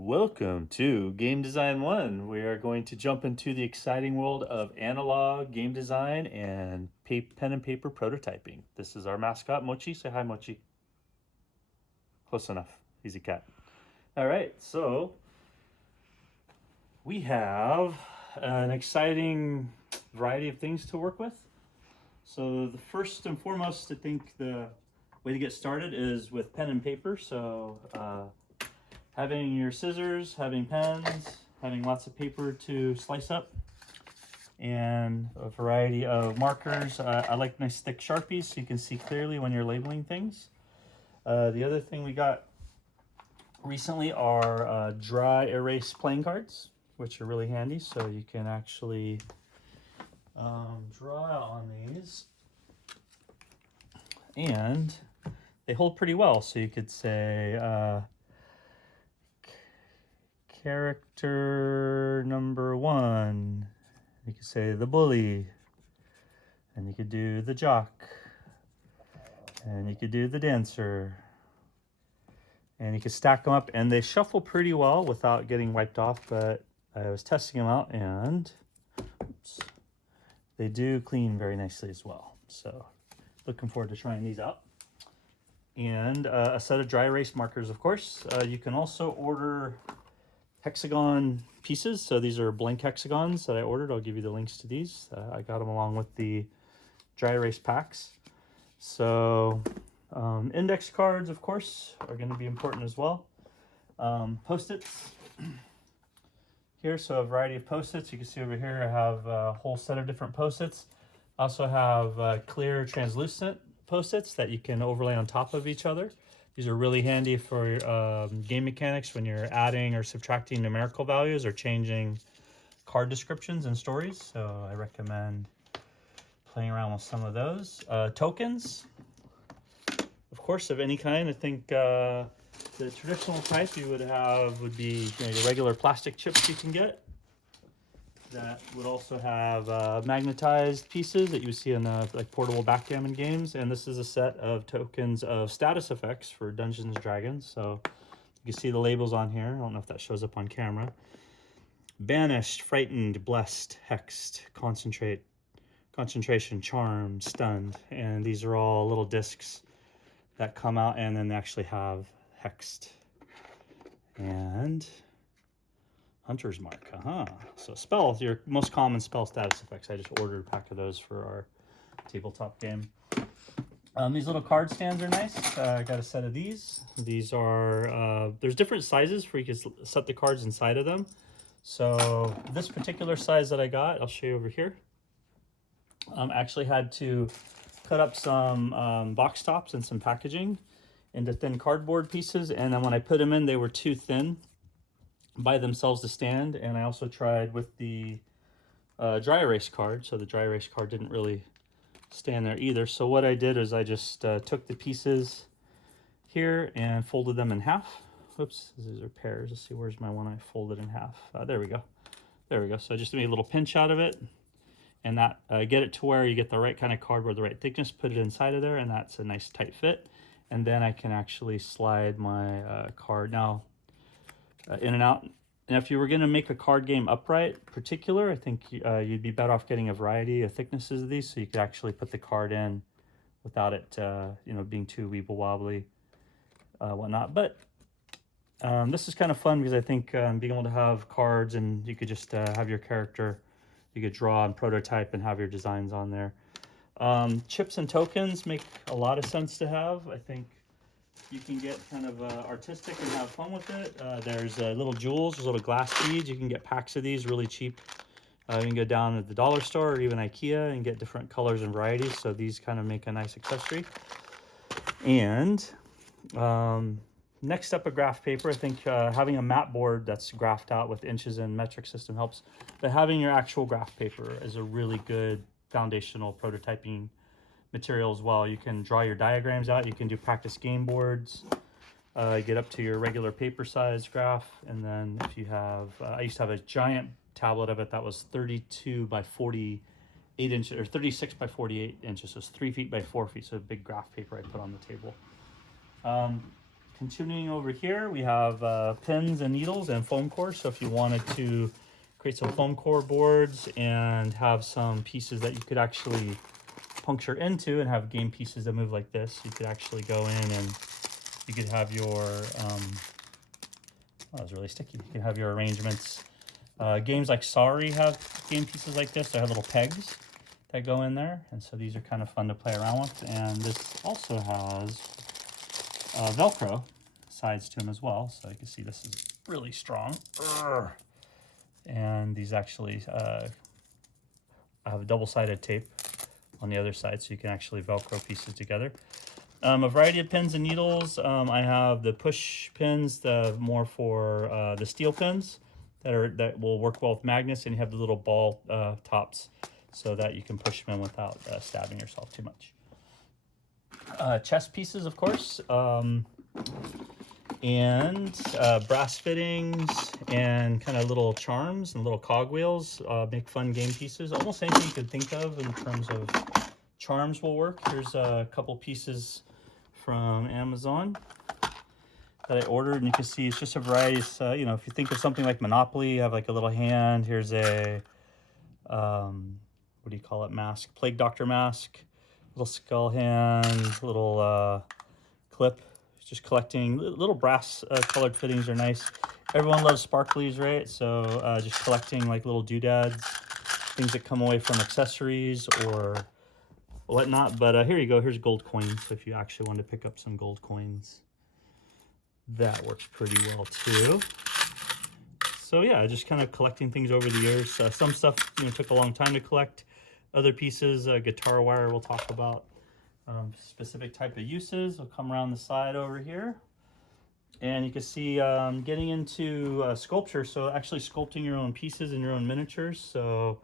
Welcome to Game Design 1. We are going to jump into the exciting world of analog game design and pen and paper prototyping. This is our mascot, Mochi. Say hi, Mochi. Close enough. He's a cat. All right, so we have an exciting variety of things to work with. So the first and foremost, I think the way to get started is with pen and paper. So having your scissors, having pens, having lots of paper to slice up, and a variety of markers. I like nice thick Sharpies so you can see clearly when you're labeling things. The other thing we got recently are dry erase playing cards, which are really handy. So you can actually draw on these. And they hold pretty well. So you could say, character number 1. You could say the bully, and you could do the jock, and you could do the dancer, and you could stack them up, and they shuffle pretty well without getting wiped off. But I was testing them out, and oops, they do clean very nicely as well. So looking forward to trying these out. And a set of dry erase markers, of course. You can also order hexagon pieces. So these are blank hexagons that I ordered. I'll give you the links to these. I got them along with the dry erase packs. So index cards, of course, are going to be important as well. Post-its here. So a variety of post-its. You can see over here I have a whole set of different post-its. I also have clear translucent post-its that you can overlay on top of each other. These are really handy for game mechanics when you're adding or subtracting numerical values or changing card descriptions and stories. So I recommend playing around with some of those. Tokens, of course, of any kind. I think the traditional type you would have would be your regular plastic chips you can get. That would also have magnetized pieces that you see in like portable backgammon games. And this is a set of tokens of status effects for Dungeons & Dragons. So you can see the labels on here. I don't know if that shows up on camera. Banished, frightened, blessed, hexed, concentrate, concentration, charmed, stunned. And these are all little discs that come out and then they actually have hexed. And Hunter's Mark, So spell, your most common spell status effects. I just ordered a pack of those for our tabletop game. These little card stands are nice. I got a set of these. These are, there's different sizes for you can set the cards inside of them. So this particular size that I got, I'll show you over here. Actually had to cut up some box tops and some packaging into thin cardboard pieces. And then when I put them in, they were too thin by themselves to stand. And I also tried with the dry erase card. So the dry erase card didn't really stand there either. So what I did is I just took the pieces here and folded them in half. Oops, these are pairs. Let's see, where's my one I folded in half? There we go. There we go. So I just made a little pinch out of it. And that get it to where you get the right kind of cardboard, the right thickness, put it inside of there, and that's a nice tight fit. And then I can actually slide my card now in and out. And if you were going to make a card game upright particular, I think you'd be better off getting a variety of thicknesses of these so you could actually put the card in without it being too weeble wobbly, whatnot. But this is kind of fun because I think being able to have cards and you could just have your character, you could draw and prototype and have your designs on there. Chips and tokens make a lot of sense to have. I think you can get kind of artistic and have fun with it. There's little jewels, there's little glass beads. You can get packs of these really cheap. You can go down to the dollar store or even IKEA and get different colors and varieties. So these kind of make a nice accessory. And next up, a graph paper. I think having a mat board that's graphed out with inches and metric system helps. But having your actual graph paper is a really good foundational prototyping material as well. You can draw your diagrams out. You can do practice game boards. Get up to your regular paper size graph. And then if you have, I used to have a giant tablet of it that was 32 by 48 inches or 36 by 48 inches. So it's 3 feet by 4 feet. So a big graph paper I put on the table. Continuing over here, we have pins and needles and foam core. So if you wanted to create some foam core boards and have some pieces that you could actually puncture into and have game pieces that move like this, you could actually go in and you could have your, oh, that was really sticky. You can have your arrangements. Games like Sorry have game pieces like this. They have little pegs that go in there. And so these are kind of fun to play around with. And this also has Velcro sides to them as well. So you can see this is really strong. Urgh. And these actually have a double-sided tape on the other side, so you can actually Velcro pieces together. A variety of pins and needles. I have the push pins, the more for the steel pins that will work well with magnets, and you have the little ball tops so that you can push them in without stabbing yourself too much. Chest pieces, of course, and brass fittings and kind of little charms and little cogwheels make fun game pieces. Almost anything you could think of in terms of charms will work. Here's a couple pieces from Amazon that I ordered, and you can see it's just a variety. So, you know, if you think of something like Monopoly, you have like a little hand. Here's a what do you call it? Mask, Plague Doctor mask, little skull hand, little clip. Just collecting little brass colored fittings are nice. Everyone loves sparklies, right? So just collecting like little doodads, things that come away from accessories or whatnot. But here you go. Here's gold coins. So if you actually want to pick up some gold coins, that works pretty well too. So yeah, just kind of collecting things over the years. Some stuff, you know, took a long time to collect. Other pieces, guitar wire, we'll talk about. Specific type of uses. We'll come around the side over here, and you can see getting into sculpture. So actually sculpting your own pieces and your own miniatures. So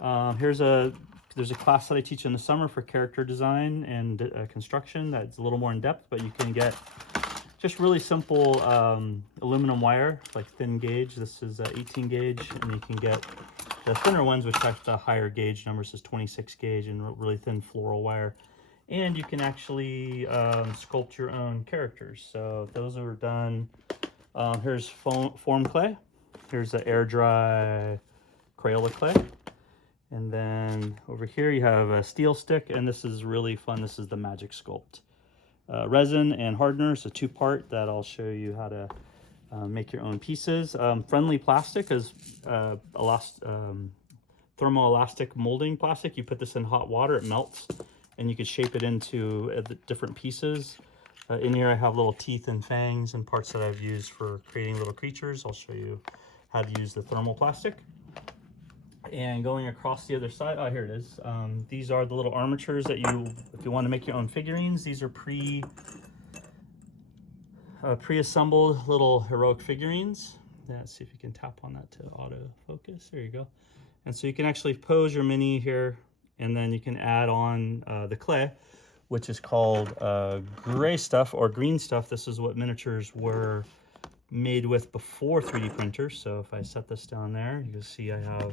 there's a class that I teach in the summer for character design and construction that's a little more in depth, but you can get just really simple aluminum wire, like thin gauge. This is 18 gauge, and you can get the thinner ones, which have the higher gauge numbers, is 26 gauge, and really thin floral wire. And you can actually sculpt your own characters. So those are done. Here's form clay. Here's the air dry Crayola clay. And then over here you have a steel stick, and this is really fun. This is the Magic Sculpt. Resin and hardener, so two-part that I'll show you how to make your own pieces. Friendly plastic is thermoelastic molding plastic. You put this in hot water, it melts, and you can shape it into the different pieces. In here I have little teeth and fangs and parts that I've used for creating little creatures. I'll show you how to use the thermoplastic. And going across the other side, oh, here it is. These are the little armatures that if you want to make your own figurines, these are pre-assembled little heroic figurines. Let's see if you can tap on that to autofocus. There you go. And so you can actually pose your mini here, and then you can add on the clay, which is called gray stuff or green stuff. This is what miniatures were made with before 3D printers. So if I set this down there, you can see I have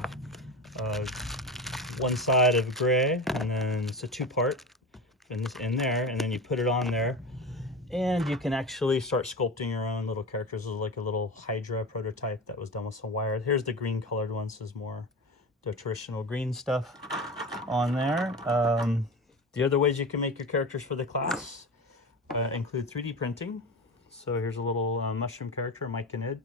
one side of gray, and then it's a two-part in there, and then you put it on there, and you can actually start sculpting your own little characters. This is like a little Hydra prototype that was done with some wire. Here's the green colored one. This is more the traditional green stuff on there. The other ways you can make your characters for the class include 3D printing. So here's a little mushroom character, Myconid,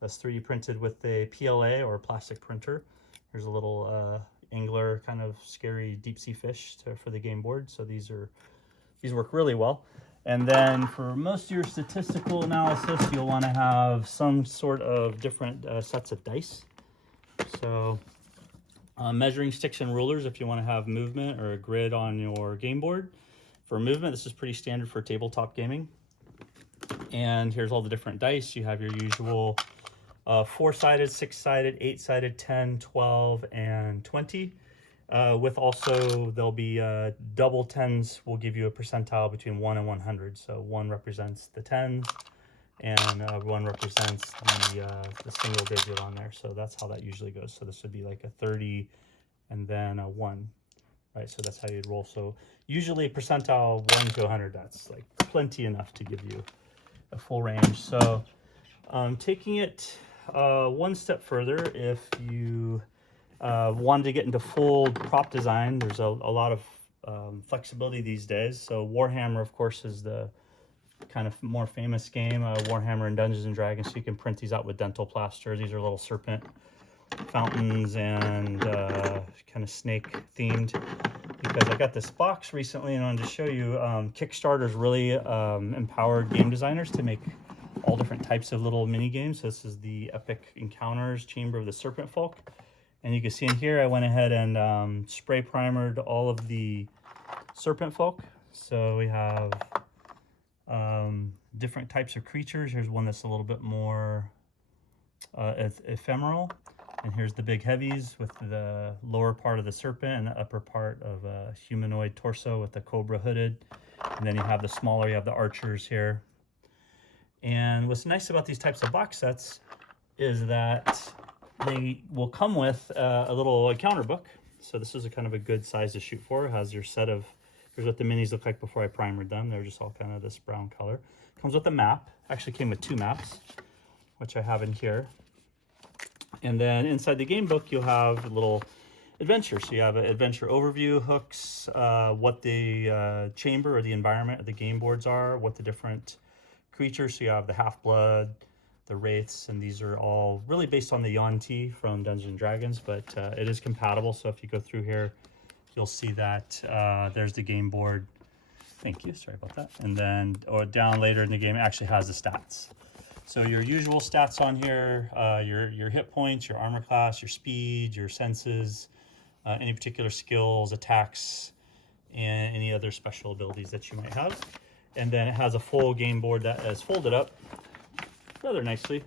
that's 3D printed with a PLA or a plastic printer. Here's a little angler, kind of scary deep sea fish for the game board. So these work really well. And then for most of your statistical analysis, you'll want to have some sort of different sets of dice. So measuring sticks and rulers if you want to have movement or a grid on your game board. For movement, this is pretty standard for tabletop gaming. And here's all the different dice. You have your usual 4-sided, 6-sided, 8-sided, 10, 12, and 20. With also, there'll be double 10s will give you a percentile between 1 and 100. So 1 represents the 10s, and 1 represents the single digit on there. So that's how that usually goes. So this would be like a 30 and then a 1, right? So that's how you'd roll. So usually percentile 1 to 100, that's like plenty enough to give you a full range. So taking it one step further, if you wanted to get into full prop design, there's a lot of flexibility these days. So Warhammer, of course, is the kind of more famous game, Warhammer and Dungeons and Dragons. So you can print these out with dental plaster. These are little serpent fountains and kind of snake themed, because I got this box recently and I wanted to show you. Kickstarter's really empowered game designers to make all different types of little mini games. This is the Epic Encounters Chamber of the Serpent Folk, and you can see in here I went ahead and spray primered all of the serpent folk. So we have different types of creatures. Here's one that's a little bit more ephemeral. And here's the big heavies with the lower part of the serpent and the upper part of a humanoid torso with the cobra hooded. And then you have the smaller, you have the archers here. And what's nice about these types of box sets is that they will come with a little encounter book. So this is a kind of a good size to shoot for. It has your set of, here's what the minis look like before I primered them. They're just all kind of this brown color. Comes with a map. Actually came with 2 maps, which I have in here. And then inside the game book, you'll have a little adventure. So you have an adventure overview, hooks, what the chamber or the environment of the game boards are, what the different creatures. So you have the Half-Blood, the Wraiths, and these are all really based on the Yuan-Ti from Dungeons and Dragons, but it is compatible. So if you go through here, you'll see that there's the game board. Thank you, sorry about that. And then down later in the game, it actually has the stats. So your usual stats on here, your hit points, your armor class, your speed, your senses, any particular skills, attacks, and any other special abilities that you might have. And then it has a full game board that is folded up rather nicely.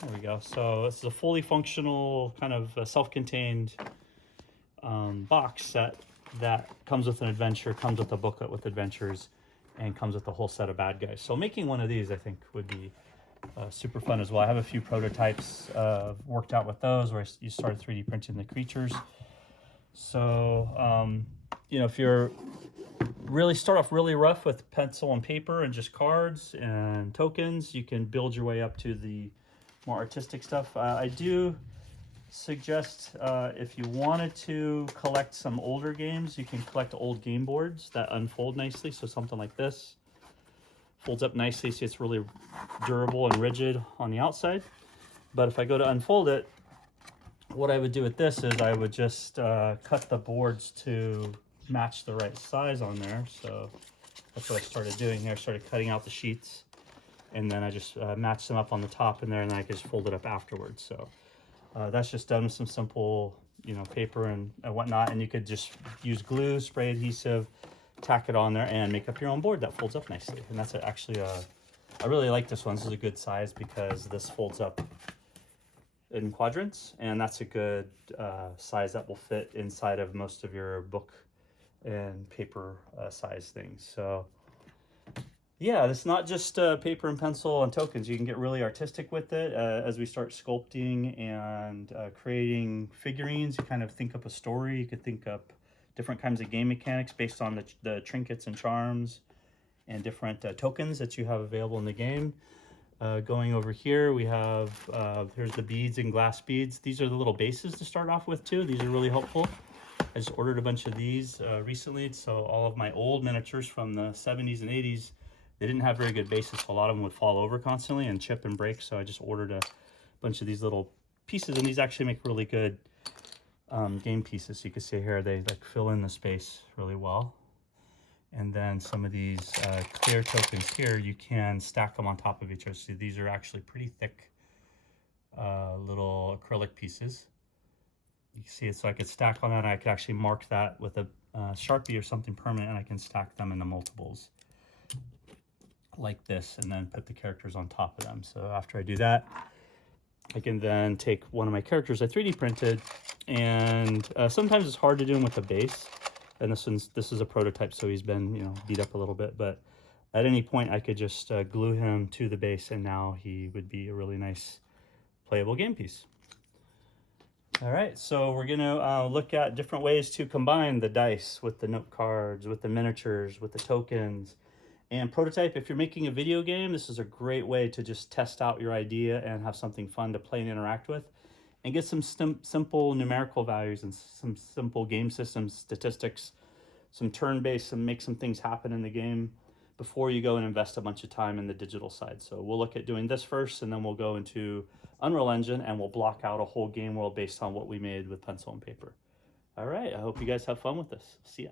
There we go. So this is a fully functional, kind of self-contained box set that comes with an adventure, comes with a booklet with adventures, and comes with a whole set of bad guys. So making one of these, I think, would be super fun as well. I have a few prototypes worked out with those where you started 3D printing the creatures. So, you know, if you're really start off really rough with pencil and paper and just cards and tokens, you can build your way up to the more artistic stuff. I do suggest if you wanted to collect some older games, you can collect old game boards that unfold nicely. So something like this folds up nicely, so it's really durable and rigid on the outside. But if I go to unfold it, what I would do with this is I would just cut the boards to match the right size on there. So that's what I started doing here. I started cutting out the sheets, and then I just matched them up on the top in there, and then I could just fold it up afterwards. So that's just done with some simple, you know, paper and whatnot, and you could just use glue, spray adhesive, tack it on there, and make up your own board that folds up nicely. And that's actually I really like this one. This is a good size because this folds up in quadrants, and that's a good size that will fit inside of most of your book and paper size things. So yeah, it's not just paper and pencil and tokens. You can get really artistic with it. As we start sculpting and creating figurines, you kind of think up a story. You could think up different kinds of game mechanics based on the trinkets and charms and different tokens that you have available in the game. Going over here, we have, here's the beads and glass beads. These are the little bases to start off with too. These are really helpful. I just ordered a bunch of these recently. So all of my old miniatures from the 70s and 80s, they didn't have very good bases, so a lot of them would fall over constantly and chip and break. So I just ordered a bunch of these little pieces, and these actually make really good game pieces. So you can see here, they like fill in the space really well. And then some of these clear tokens here, you can stack them on top of each other. So these are actually pretty thick little acrylic pieces. You can see it, so I could stack on that, and I could actually mark that with a Sharpie or something permanent, and I can stack them into multiples like this, and then put the characters on top of them. So after I do that, I can then take one of my characters I 3D printed, and sometimes it's hard to do them with a base. And this is a prototype, so he's been, you know, beat up a little bit, but at any point I could just glue him to the base, and now he would be a really nice playable game piece. All right, so we're gonna look at different ways to combine the dice with the note cards, with the miniatures, with the tokens, And Prototype, if you're making a video game, this is a great way to just test out your idea and have something fun to play and interact with, and get some simple numerical values and some simple game system statistics, some turn-based, and make some things happen in the game before you go and invest a bunch of time in the digital side. So we'll look at doing this first, and then we'll go into Unreal Engine and we'll block out a whole game world based on what we made with pencil and paper. All right, I hope you guys have fun with this. See ya.